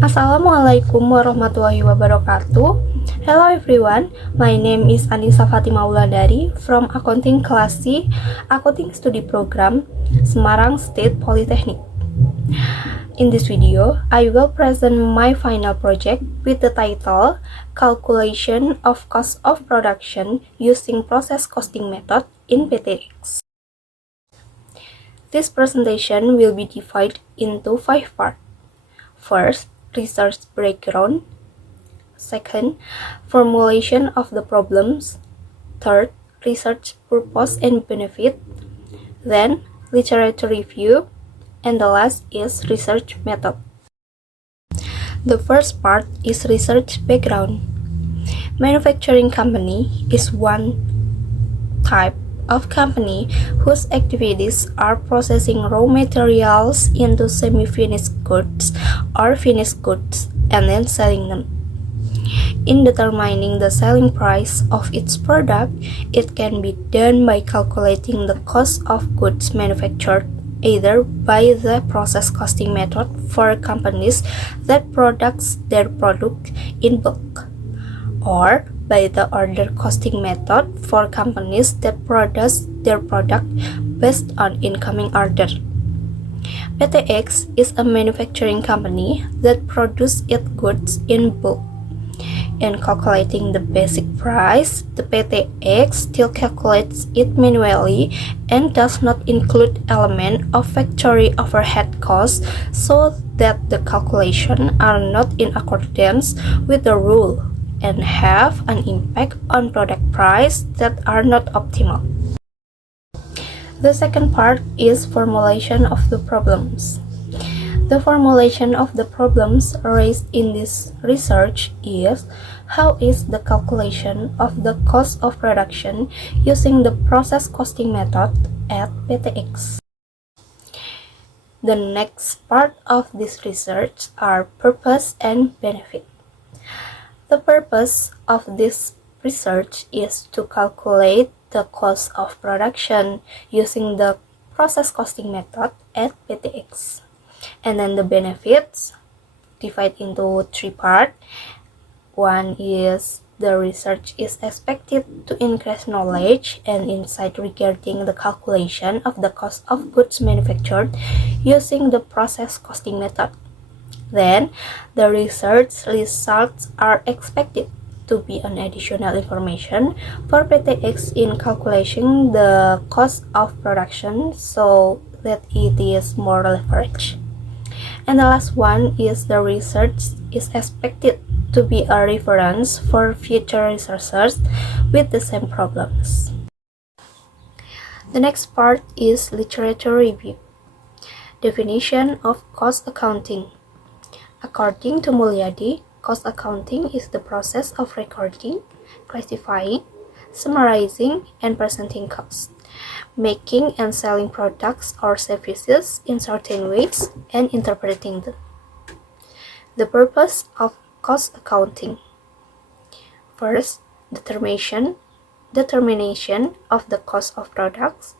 Assalamualaikum warahmatullahi wabarakatuh. Hello everyone, my name is Anissa Fatima Wulandari from Accounting Kelas C, Accounting Study Program, Semarang State Polytechnic. In this video, I will present my final project with the title Calculation of Cost of Production Using Process Costing Method in PTX. This presentation will be divided into 5 parts. First, research background. Second, formulation of the problems. Third, research purpose and benefit. Then, literature review. And the last is research method. The first part is research background. Manufacturing company is one type of company whose activities are processing raw materials into semi-finished goods or finished goods and then selling them. In determining the selling price of its product, it can be done by calculating the cost of goods manufactured either by the process costing method for companies that produce their product in bulk, or by the order costing method for companies that produce their product based on incoming order. PTX is a manufacturing company that produces its goods in bulk. In calculating the basic price, the PTX still calculates it manually and does not include element of factory overhead costs, so that the calculations are not in accordance with the rule and have an impact on product price that are not optimal. The second part is formulation of the problems. The formulation of the problems raised in this research is: how is the calculation of the cost of production using the process costing method at PTX? The next part of this research are purpose and benefit. The purpose of this research is to calculate the cost of production using the process costing method at PTX. And then the benefits divide into 3 parts. One is the research is expected to increase knowledge and insight regarding the calculation of the cost of goods manufactured using the process costing method. Then, the research results are expected to be an additional information for PTX in calculating the cost of production so that it is more leverage. And the last one is the research is expected to be a reference for future researchers with the same problems. The next part is literature review. Definition of cost accounting. According to Mulyadi, cost accounting is the process of recording, classifying, summarizing, and presenting costs, making and selling products or services in certain ways, and interpreting them. The purpose of cost accounting. First, determination of the cost of products.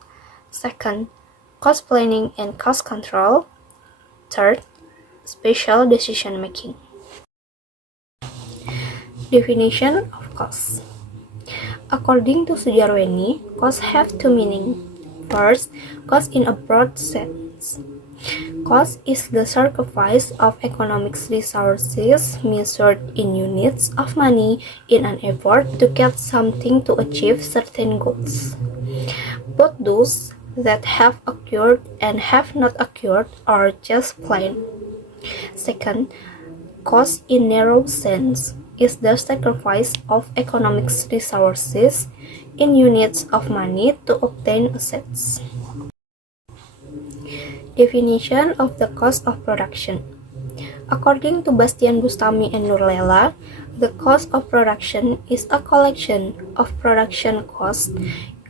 Second, cost planning and cost control. Third, spatial decision making. Definition of cost. According to Sujarweni, costs have two meanings. First, cost in a broad sense. Cost is the sacrifice of economic resources measured in units of money in an effort to get something to achieve certain goals. Both those that have occurred and have not occurred are just plain. Second, cost in narrow sense is the sacrifice of economic resources in units of money to obtain assets. Definition of the cost of production. According to Bastian Bustami and Nurlela, the cost of production is a collection of production costs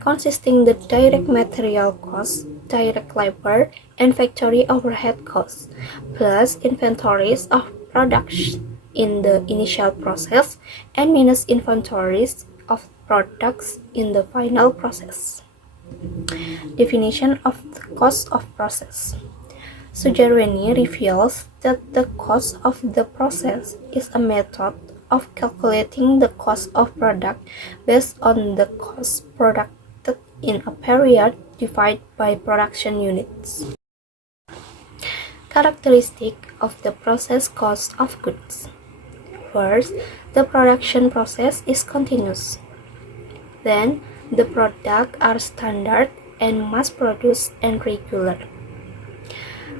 consisting the direct material costs, direct labor, and factory overhead costs, plus inventories of products in the initial process and minus inventories of products in the final process. Definition of the cost of process. Sujarweni reveals that the cost of the process is a method of calculating the cost of product based on the cost produced in a period divided by production units. Characteristic of the process cost of goods. First, the production process is continuous. Then, the products are standard and mass-produced and regular.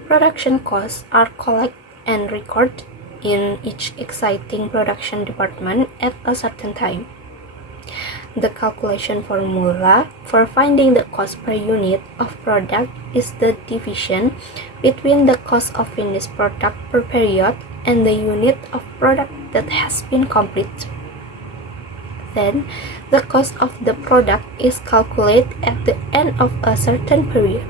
Production costs are collected and recorded in each exciting production department at a certain time. The calculation formula for finding the cost per unit of product is the division between the cost of finished product per period and the unit of product that has been completed. Then, the cost of the product is calculated at the end of a certain period.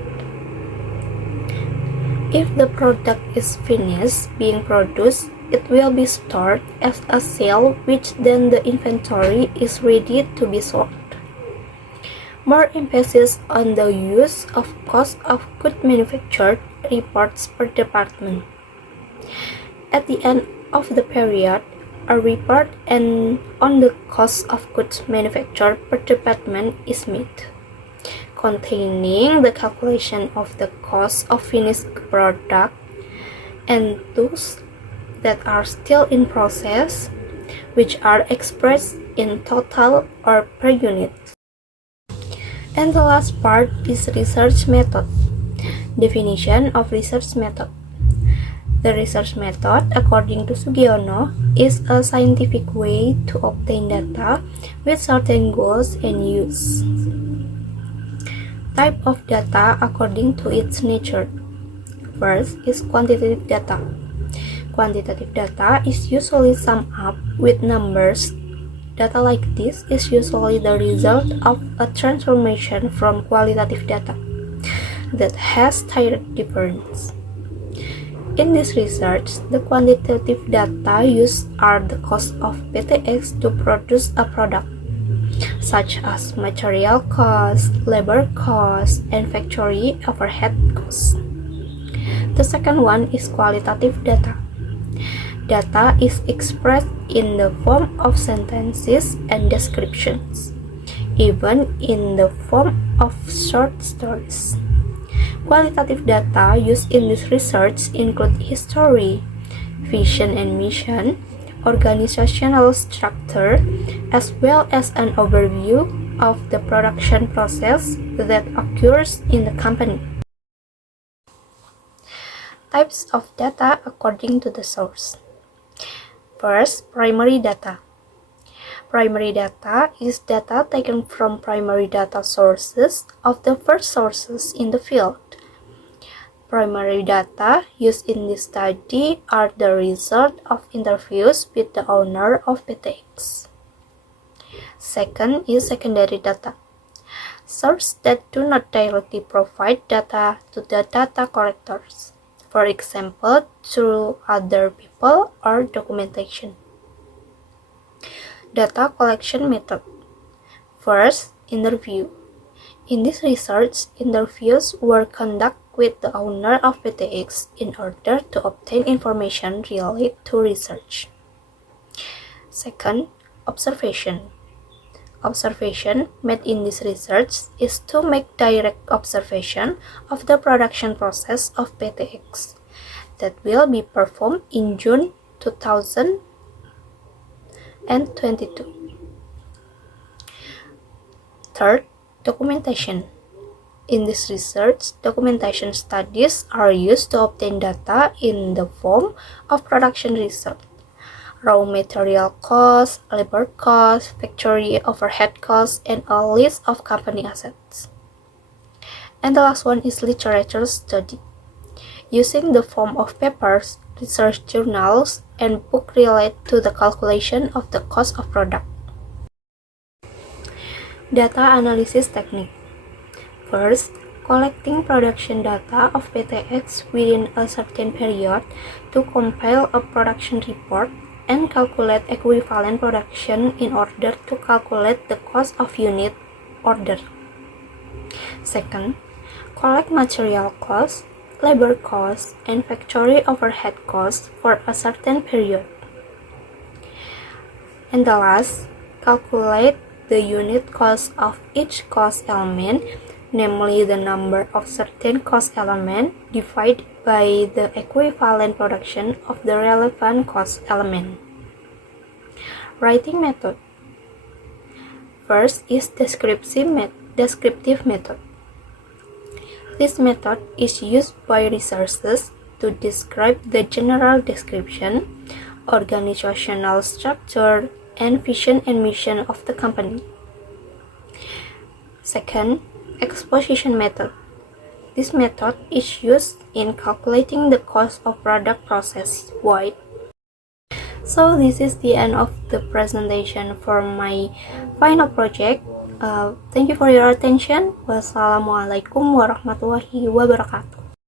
If the product is finished being produced, it will be stored as a sale, which then the inventory is ready to be sold. More emphasis on the use of cost of goods manufactured reports per department. At the end of the period, a report on the cost of goods manufactured per department is made, containing the calculation of the cost of finished product and those that are still in process, which are expressed in total or per unit. And the last part is research method. Definition of research method. The research method, according to Sugiono, is a scientific way to obtain data with certain goals and use. Type of data according to its nature. First is quantitative data. Quantitative data is usually summed up with numbers. Data like this is usually the result of a transformation from qualitative data that has tiered difference. In this research, the quantitative data used are the cost of PTX to produce a product, such as material costs, labor costs, and factory overhead costs. The second one is qualitative data. Data is expressed in the form of sentences and descriptions, even in the form of short stories. Qualitative data used in this research include history, vision and mission, organizational structure, as well as an overview of the production process that occurs in the company. Types of data according to the source. First, primary data. Primary data is data taken from primary data sources of the first sources in the field. Primary data used in this study are the result of interviews with the owner of PTX. Second is secondary data. Sources that do not directly provide data to the data collectors, for example, through other people or documentation. Data collection method. First, interview. In this research, interviews were conducted with the owner of PTX in order to obtain information related to research. Second, observation. Observation made in this research is to make direct observation of the production process of PTX that will be performed in June 2022. Third, documentation. In this research, documentation studies are used to obtain data in the form of production result, raw material costs, labor costs, factory overhead costs, and a list of company assets. And the last one is literature study, using the form of papers, research journals, and books related to the calculation of the cost of product. Data analysis technique. First, collecting production data of PTX within a certain period to compile a production report and calculate equivalent production in order to calculate the cost of unit order. Second, collect material costs, labor costs and factory overhead costs for a certain period. And the last, calculate the unit cost of each cost element, namely the number of certain cost element divided by the equivalent production of the relevant cost element. Writing method. First is descriptive method. This method is used by researchers to describe the general description, organizational structure, and vision and mission of the company. Second, exposition method. This method is used in calculating the cost of product process wide. So this is the end of the presentation for my final project. Thank you for your attention. Wassalamualaikum warahmatullahi wabarakatuh.